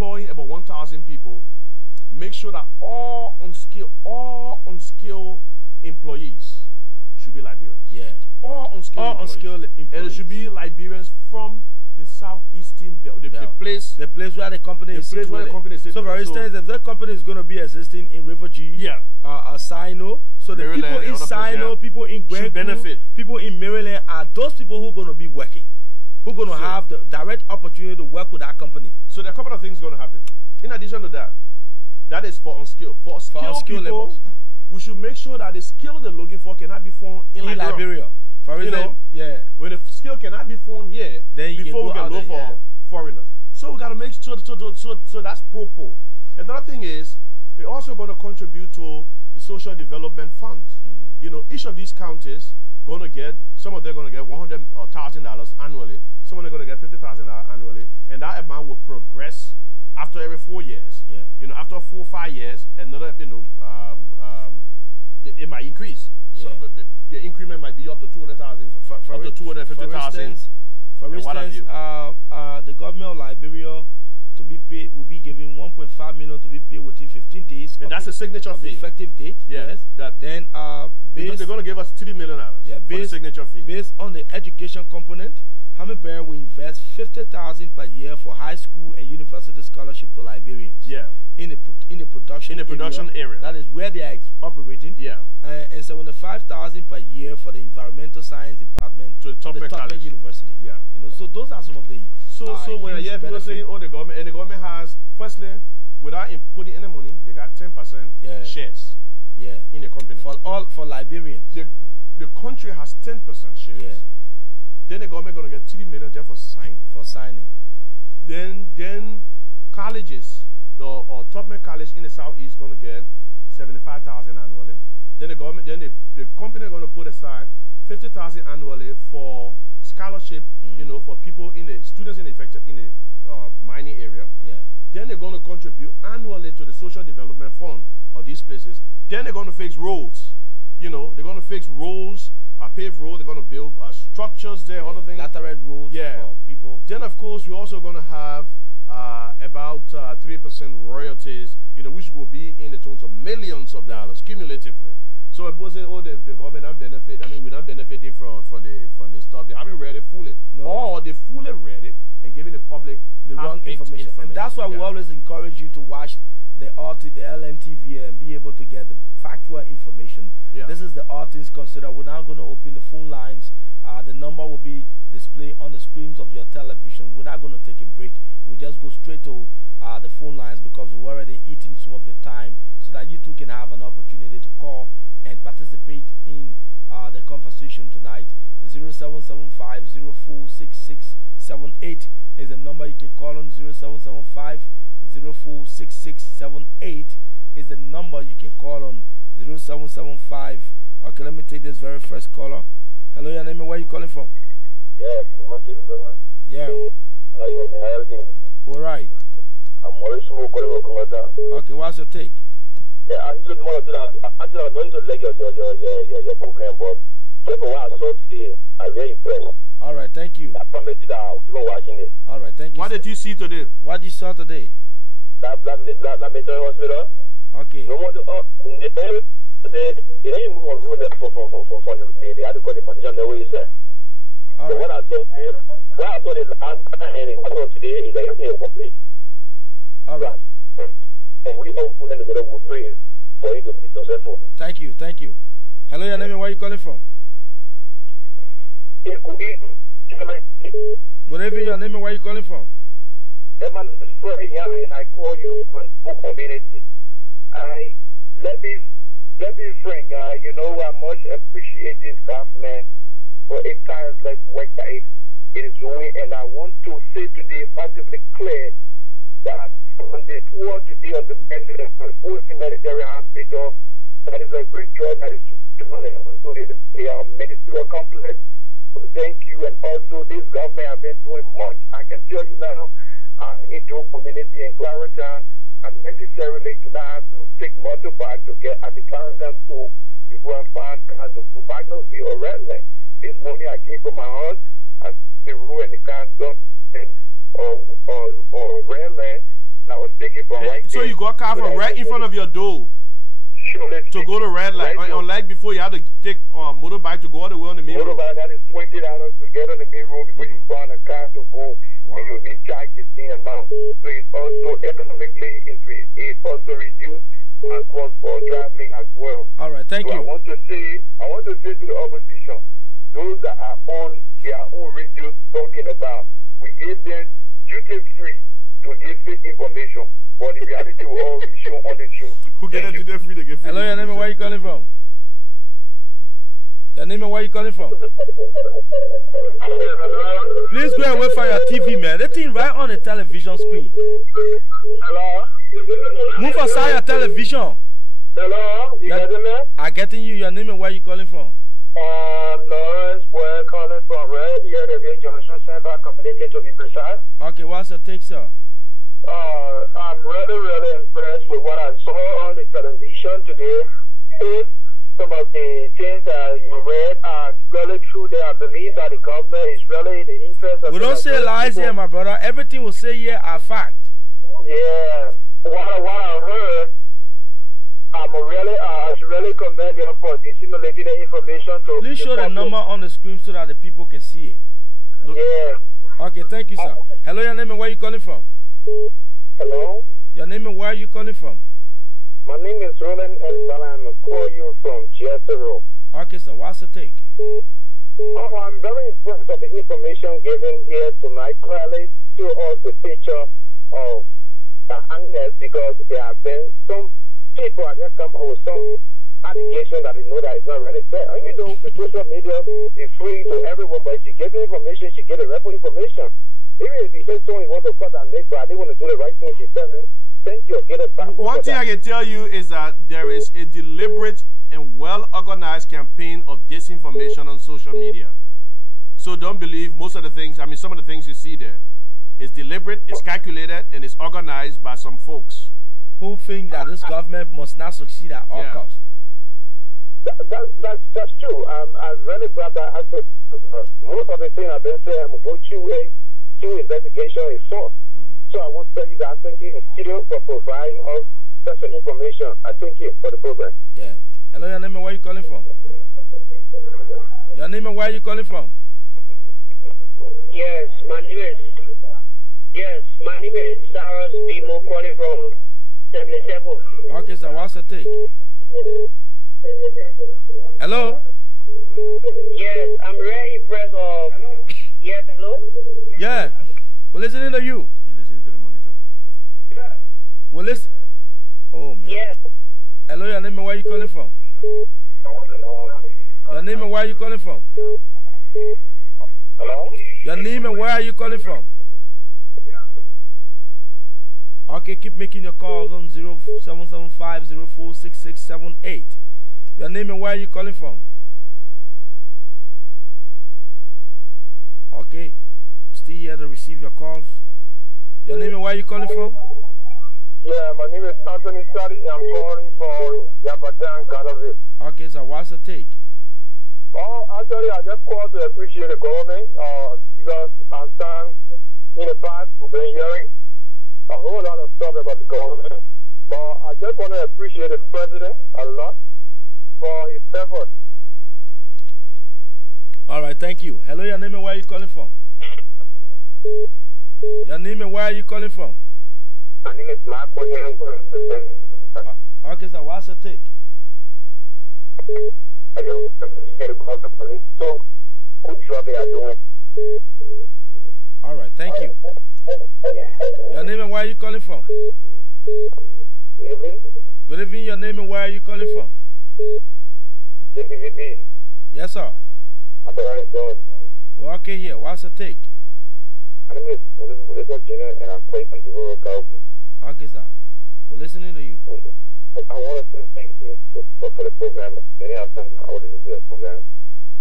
employing about 1,000 people, make sure that all unskilled employees should be Liberians. Yeah. All unskilled employees. And it should be Liberians from the southeastern belt, the place where the company is situated. So, for instance, if that company is going to be existing in River G, Sino, so the Maryland, people in Sino, people in Gwenku, people in Maryland are those people who are going to be working, who are going to have the direct opportunity to work with that company. So there are a couple of things going to happen. In addition to that, that is for unskilled. For skilled people, levels, we should make sure that the skill they're looking for cannot be found in Liberia. For example, when the skill cannot be found here, then before we can look for foreigners. So we got to make sure, so that's propo. Another thing is, they're also going to contribute to the social development funds. Each of these counties going to get, some of them are going to get $100,000 annually, some of them are going to get $50,000 annually, and that amount will progress after every 4 years. After 4 or 5 years, another, it might increase. So the increment might be up to 200,000, up to 250,000. For instance, the government of Liberia to be paid will be given 1.5 million to be paid within 15 days. And that's the signature fee. The effective date. Yes. Then they're going to give us $3 million for the signature fee. Based on the education component, Hamilton will invest 50,000 per year for high school and university scholarship to Liberians. In the production area. That is where they are operating. And 75,000 per year for the environmental science department to the Tubman University. So those are some of the so when I hear people saying, the government, and the government has, firstly, without putting any money, they got 10% shares. In the company for Liberians. The country has 10% shares. Then the government going to get $3 million just for signing. Then colleges, or Tubman College in the southeast, going to get 75,000 annually. Then the government, the company going to put aside 50,000 annually for scholarship, for people students in the mining area. Then they're going to contribute annually to the social development fund of these places. Then they're going to fix roads. They're going to fix roads, paved roads. They're going to build structures there, other things. Lateral roads for people. Then, of course, we're also going to have about 3% royalties, which will be in the terms of millions of dollars cumulatively. So if people say, the government not benefit, we're not benefiting from the stuff. They haven't read it fully. Or they fully read it and giving the public the wrong information. And that's why we always encourage you to watch the RT, the LNTV, and be able to get the factual information. This is the all things considered. We're now going to open the phone lines. The number will be displayed on the screens of your television. We're not going to take a break. We'll just go straight to the phone lines because we're already eating some of your time, so that you too can have an opportunity to call and participate in the conversation tonight. 0775-046678 is the number you can call on. 0775-046678 is the number you can call on. 0775. Okay, let me take this very first caller. Hello, your name and where are you calling from? All right. Okay, what's your take? I usually want to actually I know you like your program, but for what I saw today, I'm very impressed. All right, thank you. I promise you that I'll keep on watching it. All right, thank you. What did you see today? What did you saw today? That mental hospital. Okay. No more they didn't move on from the foundation the way you said. So what I saw today, the last and what I saw today is that everything is complete. All right. And we all put together will pray for you to be successful. Thank you, thank you. Hello, your name and where are you calling from? It could be good evening, your name and where are you calling from? I call you from community. Let me frank, I much appreciate this government for it kind of like work that it is doing, and I want to say today effectively clear that from the poor to be on the president for full humanitarian hospital, that is a great job that is done to the ministerial complex. So thank you, and also this government have been doing much. I can tell you now, into community in Clarendon, and necessarily to not have to take motorbike to get at the Clarendon school before I find cars to go back to be already. This morning I came from my house, I the road and the car stop or railway. Now car from right in front of your door to go to red light. Unlike before, you had to take a motorbike to go all the way on the main road. Motorbike, that is $20 to get on the main road before you find a car to go. Wow. And you'll be charged the same amount. So it's also economically, it also reduces cost for traveling as well. All right, thank you. I want to say to the opposition, those that are on their own radio talking about, we give them duty free to give fake information, but the reality will all be shown on the show. Who get a duty free to give fake information? Hello, your name and where are you calling from? Your name and where are you calling from? Please go away from your TV, man. That thing right on the television screen. Hello? Move aside your television. Hello? You getting me? I'm getting you. Your name and where are you calling from? Lawrence, we're calling from right here, the Johnson Center community to be precise. Okay, what's your take, sir? I'm really impressed with what I saw on the television today. If some of the things that you read are really true, there, I believe that the government is really in the interest of... We don't say lies here, my brother. Everything we say here are fact. Yeah. What I heard, I should really commend you for disseminating the information to... Please show the number on the screen so that the people can see it. Yeah. Okay, thank you, sir. Hello, your name and where are you calling from? Hello? Your name and where are you calling from? My name is Roland and I'm calling you from Jezero. Okay, sir. What's the take? I'm very impressed with the information given here tonight. Clearly, show us the picture of the hangers because there have been some people at that come with some allegation that they know that it's not really fair. Even though the social media is free to everyone, but if you give information, she get the right information. Even if you say someone you want to cut and make, but they want to do the right thing, she says, thank you, get it back. One thing I can tell you is that there is a deliberate and well-organized campaign of disinformation on social media. So don't believe most of the things, I mean, some of the things you see there. It's deliberate, it's calculated, and it's organized by some folks who think that this government must not succeed at all costs. That's true. I'm really glad that I said most of the things I've been saying, I'm going to investigation is source. So I want to tell you guys, thank you in studio for providing us such information. I thank you for the program. Yeah. Hello, your name and where are you calling from? Your name and where are you calling from? Yes, my name is Cyrus Bimo calling from 77. Okay, sir, what's the take? Hello? Yes, I'm very impressed of... Yes, hello? Yeah, we're listening to you. You're listening to the monitor. Well, listen. Oh, man. Yes. Hello, your name and where are you calling from? Your name and where are you calling from? Hello? Your name and where are you calling from? Okay, keep making your calls on 0775046678. Your name and where are you calling from? Okay, still here to receive your calls. Your name and where are you calling from? Yeah, my name is Anthony Sadi. I'm calling from Yabatan, Ghana. Okay, so what's the take? Oh, actually, I just called to appreciate the government because as time in the past we've been hearing a whole lot of stuff about the government. But I just want to appreciate the president a lot for his effort. All right, thank you. Hello, your name and where are you calling from? Your name and where are you calling from? My name is Mark. Okay, so what's the take? I just appreciate the government for it. So good job they are doing. All right, thank you. Your name and where are you calling from? Good evening. Good evening, your name and where are you calling from? JPVB. Yes, sir. How are you doing? Well, okay, here. What's the take? My name is Melissa Jenner, and I'm quite from Devora Calvin. Okay, sir. We're listening to you. I want to say thank you for the program. Many of times I already listen to the program.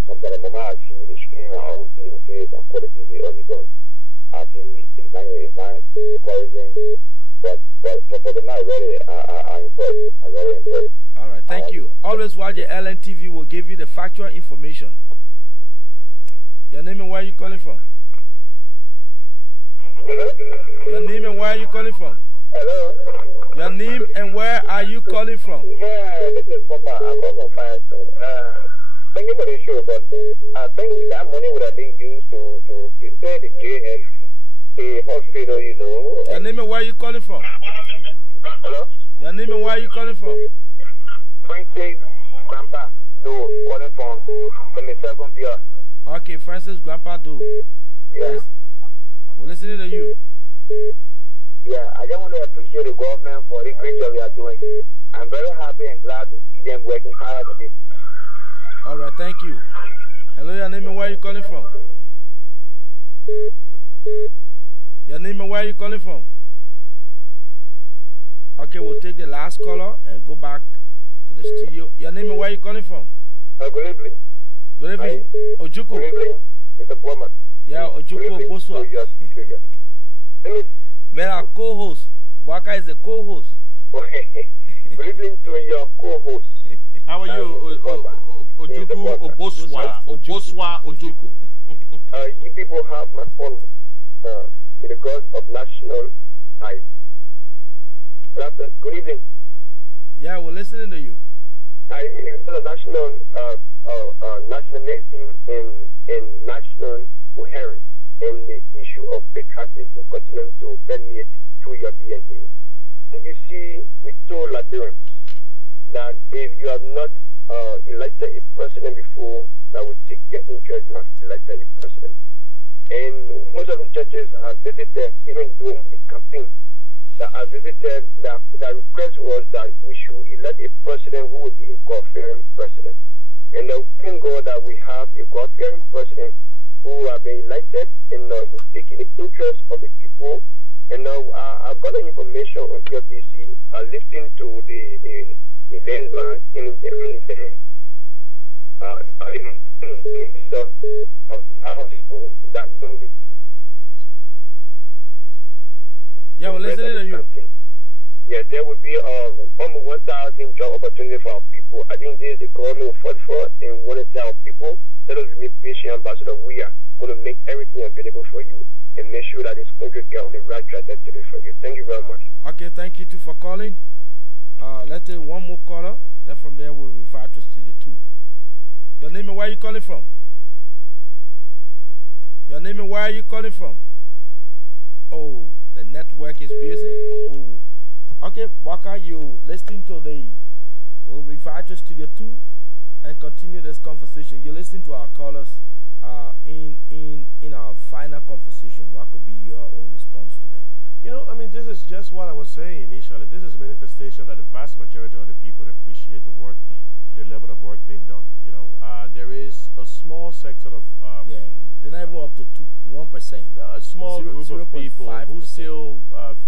Sometimes the moment I see the screen, I always see the face. I call the TV early because I feel it's not encouraging. But for the night, really, I'm impressed. I'm very impressed. All right, thank you. Always watch the LNTV. Will give you the factual information. Your name and where are you calling from? Your name and where are you calling from? Hello. Your name and where are you calling from? Yeah, this is Papa. I'm from Firestone. Thank you for the show, but I think that money would have been used to prepare the JFK hospital, you know. Your name and where are you calling from? Hello? Your name and where are you calling from? Francis Grandpa Do, calling from 27 Pier. Okay, Francis Grandpa Do. Yes. We're listening to you. Yeah, I just want to appreciate the government for the great job they are doing. I'm very happy and glad to see them working hard at it. All right, thank you. Hello, your name and where are you calling from? Your name and where are you calling from? Okay, we'll take the last caller and go back to the studio. Your name and where are you calling from? Good evening. Good evening. Ojuku. Good evening, Mr. Bowman. Yeah, Ojuku Boswa. Man, our co-host. Bwaka is the co-host. Good evening to your co-host. How are you, Ojuku Oboswa? Oboswa Ojuku. You people have my phone with the cause of national pride. Good evening. Yeah, we're listening to you. National nationalism and national coherence and the issue of patriotism continues to permeate through your DNA. And you see, we told Liberians that if you have not elected a president before that would seek your interest, you have elected a president. And most of the churches I visited, even during the campaign, that I visited, the request was that we should elect a president who would be a God-fearing president. And thank God that we have a God-fearing president who have been elected and he's seeking the interest of the people. And I got the information on PLBC, listening to the landlord in the yeah, we're listening to you. Yeah, there will be almost 1,000 job opportunities for our people. I think this is the government will fight for and want to tell people, let us remain patient, Ambassador. We are going to make everything available for you and make sure that this country gets on the right trajectory for you. Thank you very much. Okay, thank you too for calling. Let's take one more caller. Then from there we'll revert to Studio 2. Your name and where are you calling from? Your name and where are you calling from? Oh, the network is busy. Oh. Okay, Waka, you listening to we'll revert to Studio 2 and continue this conversation. You listen to our callers in our final conversation. What could be your own response to them? You know, I mean, this is just what I was saying initially. This is a manifestation that the vast majority of the people appreciate the work, the level of work being done. You know, there is a small sector of yeah, they're not even up to 1%. A small group of people who still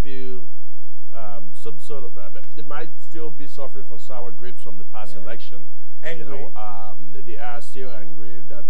feel some sort of they might still be suffering from sour grapes from the past election. Angry. You know, they are still angry that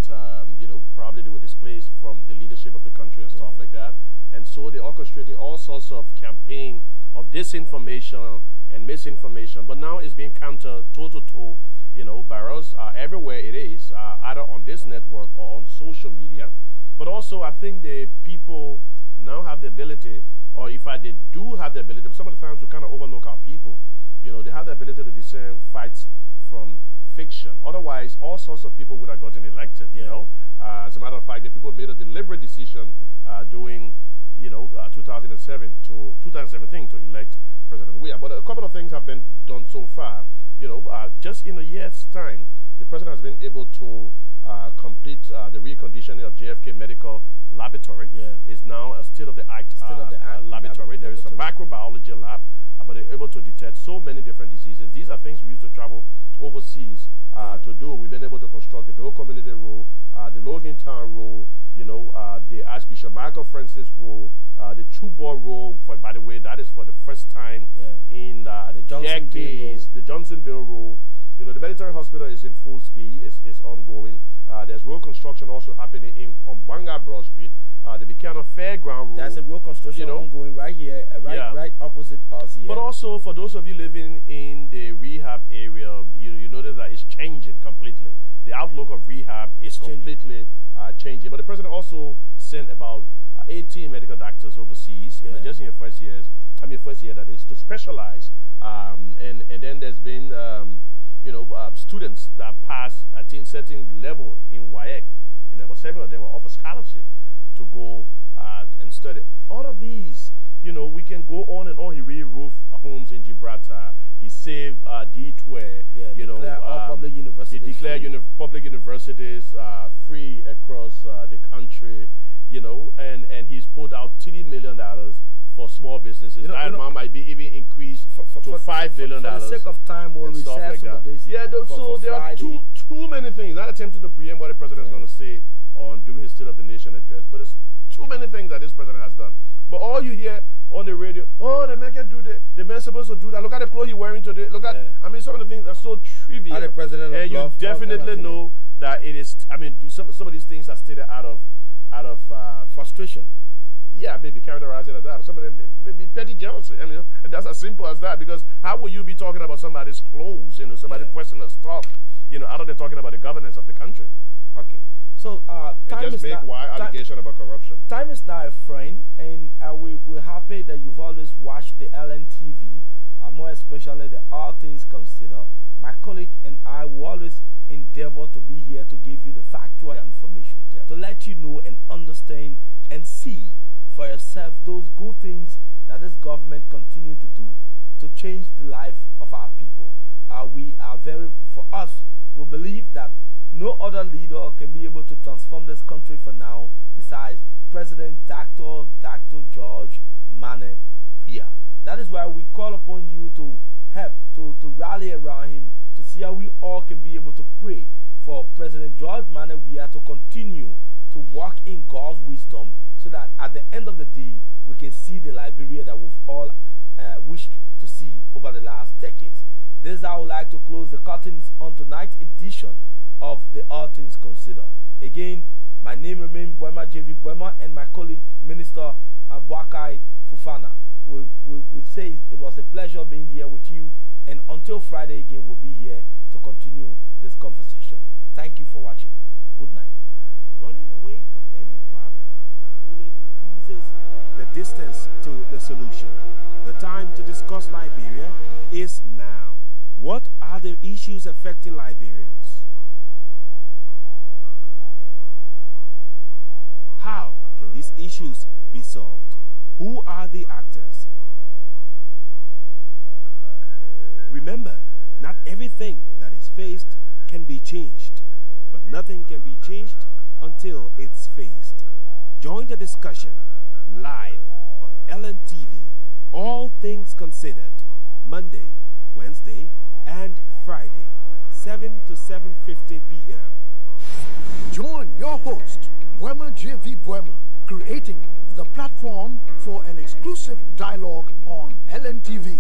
you know, probably they were displaced from the leadership of the country and stuff like that. And so they're orchestrating all sorts of campaign of disinformation and misinformation. But now it's being countered toe-to-toe, you know, by us everywhere it is, either on this network or on social media. But also, I think the people now have the ability, or if they do have the ability, but some of the times we kind of overlook our people. You know, they have the ability to discern facts from fiction. Otherwise, all sorts of people would have gotten elected, you know. As a matter of fact, the people made a deliberate decision during, you know, 2017 to elect President Weah. But a couple of things have been done so far. You know, just in a year's time, the president has been able to complete the reconditioning of JFK Medical Laboratory. It's now a state-of-the-art laboratory. There is a microbiology lab, but they're able to detect so many different diseases. These are things we used to travel overseas to do. We've been able to construct the Dole Community Road, the Logan Town Road, you know, the Archbishop Michael Francis Road, the Chubor Road, by the way, that is for the first time in decades. The Johnsonville Road. You know, the military hospital is in full speed, is ongoing. There's road construction also happening on Banga Broad Street. The Bikano Fairground Road. There's a road construction ongoing right here, right opposite us here. But also, for those of you living in the rehab area, you notice that it's changing completely. The outlook of rehab is completely changing. But the president also sent about 18 medical doctors overseas, you know, just in the first years. I mean first year that is, to specialize. And then there's been students that pass at a certain level in WAEC, about 7 of them were offered scholarship to go and study. All of these, we can go on and on. He re-roofed homes in Gibraltar. He saved D-Tware. All public universities. He declared public universities free across the country, and he's put out $3 million for small businesses. That amount might be even increased to $5 billion. For the sake of time, we'll reserve some of this. Yeah, so there are too many things. Not attempting to preempt what the president is going to say on doing his State of the Nation address, but there's too many things that this president has done. But all you hear on the radio, oh, the man can do that, the man's supposed to do that. Look at the clothes he's wearing today. Look at, I mean, some of the things are so trivial. And the president and you definitely know that it is. I mean, some of these things are stated out of frustration. Yeah, maybe characterize it as that. Some of them maybe petty jealousy. I mean, that's as simple as that. Because how will you be talking about somebody's clothes, somebody's personal stuff, other than talking about the governance of the country? Okay. So, time just is make why allegation about corruption. Time is now a friend, and we're happy that you've always watched the LNTV, more especially the All Things Considered. My colleague and I will always endeavor to be here to give you the factual information, to let you know and understand and see for yourself those good things that this government continue to do to change the life of our people. For us, we believe that no other leader can be able to transform this country for now besides President Dr. George Manneh Weah. That is why we call upon you to help, to rally around him, to see how we all can be able to pray for President George Manneh Weah to continue to walk in God's wisdom, so that at the end of the day, we can see the Liberia that we've all wished to see over the last decades. This is how I would like to close the curtains on tonight's edition of the All Things Considered. Again, my name remains Boema J.V. Boema, and my colleague, Minister Boakai Fofana. We say it was a pleasure being here with you, and until Friday again, we'll be here to continue this conversation. Thank you for watching. Good night. Running away from any problem only increases the distance to the solution. The time to discuss Liberia is now. What are the issues affecting Liberians? How can these issues be solved? Who are the actors? Remember, not everything that is faced can be changed, but nothing can be changed until it's faced. Join the discussion live on LNTV, All Things Considered, Monday, Wednesday, and Friday, 7 to 7:50 p.m. Join your host, Boema J.V. Boema, creating the platform for an exclusive dialogue on LNTV.